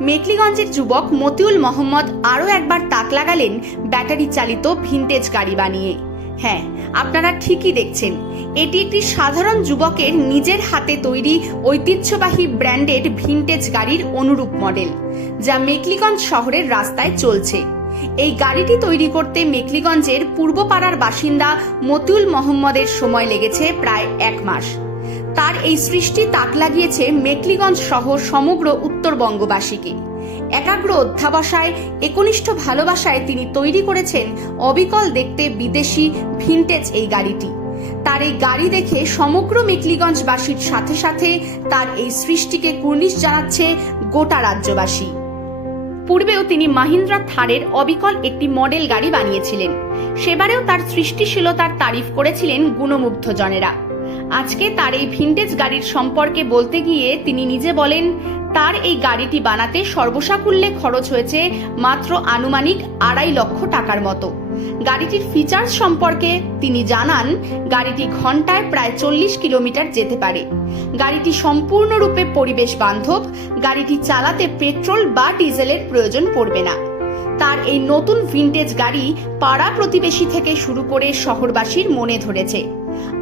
মেকলিগঞ্জের যুবক মতিউল মোহাম্মদ আরও একবার তাক লাগালেন ব্যাটারি চালিত ভিনটেজ গাড়ি বানিয়ে। হ্যাঁ আপনারা ঠিকই দেখছেন। এটি একটি সাধারণ যুবকের নিজের হাতে তৈরি ঐতিহ্যবাহী ব্র্যান্ডেড ভিনটেজ গাড়ির অনুরূপ মডেল, যা মেকলিগঞ্জ শহরের রাস্তায় চলছে। এই গাড়িটি তৈরি করতে মেকলিগঞ্জের পূর্বপাড়ার বাসিন্দা মতিউল মোহাম্মদের সময় লেগেছে প্রায় এক মাস। তার এই সৃষ্টি তাক লাগিয়েছে মেকলিগঞ্জ সহ সমগ্র উত্তরবঙ্গবাসীকে। একাগ্র অধ্যাবসায়, একনিষ্ঠ ভালোবাসায় তিনি তৈরি করেছেন অবিকল দেখতে বিদেশি ভিনটেজ এই গাড়িটি। তার এই গাড়ি দেখে সমগ্র মেকলিগঞ্জবাসীর সাথে সাথে তার এই সৃষ্টিকে কুর্নিশ জানাচ্ছে গোটা রাজ্যবাসী। পূর্বেও তিনি মাহিন্দ্রা থারের অবিকল একটি মডেল গাড়ি বানিয়েছিলেন। সেবারেও তার সৃষ্টিশীলতার তারিফ করেছিলেন গুণমুগ্ধ জনেরা। আজকে তার এই ভিনটেজ গাড়ির সম্পর্কে বলতে গিয়ে তিনি নিজে বলেন, তার এই গাড়িটি বানাতে সর্বসাকুল্যে খরচ হয়েছে মাত্র আনুমানিক আড়াই লক্ষ টাকার মতো। গাড়িটির ফিচার্স সম্পর্কে তিনি জানান, গাড়িটি ঘন্টায় প্রায় চল্লিশ কিলোমিটার যেতে পারে। গাড়িটি সম্পূর্ণরূপে পরিবেশ বান্ধব, গাড়িটি চালাতে পেট্রোল বা ডিজেলের প্রয়োজন পড়বে না। তার এই নতুন ভিনটেজ গাড়ি পাড়া প্রতিবেশী থেকে শুরু করে শহরবাসীর মনে ধরেছে।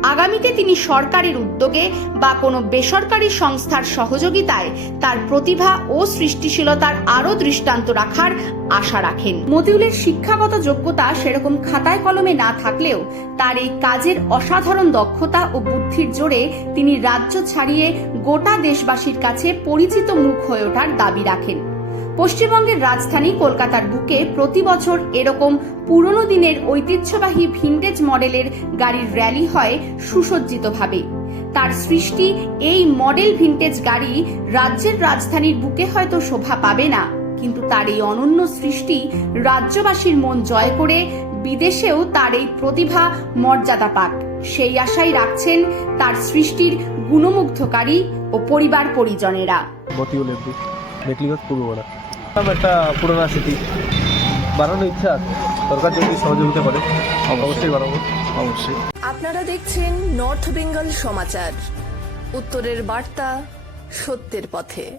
আগামীতে তিনি সরকারের উদ্যোগে বা কোনো বেসরকারি সংস্থার সহযোগিতায় তার প্রতিভা ও সৃষ্টিশীলতার আরও দৃষ্টান্ত রাখার আশা রাখেন। মতিউলের শিক্ষাগত যোগ্যতা সেরকম খাতায় কলমে না থাকলেও তার এই কাজের অসাধারণ দক্ষতা ও বুদ্ধির জোরে তিনি রাজ্য ছাড়িয়ে গোটা দেশবাসীর কাছে পরিচিত মুখ হয়ে ওঠার দাবি রাখেন। পশ্চিমবঙ্গের রাজধানী কলকাতার বুকে প্রতি বছর এরকম পুরনো দিনের ঐতিহ্যবাহী ভিনটেজ মডেলের গাড়ির র্যালি হয় সুসজ্জিতভাবে। তার সৃষ্টি এই মডেল ভিনটেজ গাড়ি রাজ্যের রাজধানীর বুকে হয়তো শোভা পাবে না, কিন্তু তার এই অনন্য সৃষ্টি রাজ্যবাসীর মন জয় করে, বিদেশেও তার এই প্রতিভা মর্যাদা পাক। সেই আশাই রাখছেন তার সৃষ্টির গুণমুগ্ধকারী ও পরিবার পরিজনেরা। একটা পুরোনো স্মৃতি। বানানোর ইচ্ছা আছে। সরকার যদি সহযোগিতা করে অবশ্যই বানাবো। অবশ্যই। আপনারা দেখছেন নর্থ বেঙ্গল সমাচার। উত্তরের বার্তা সত্যের পথে।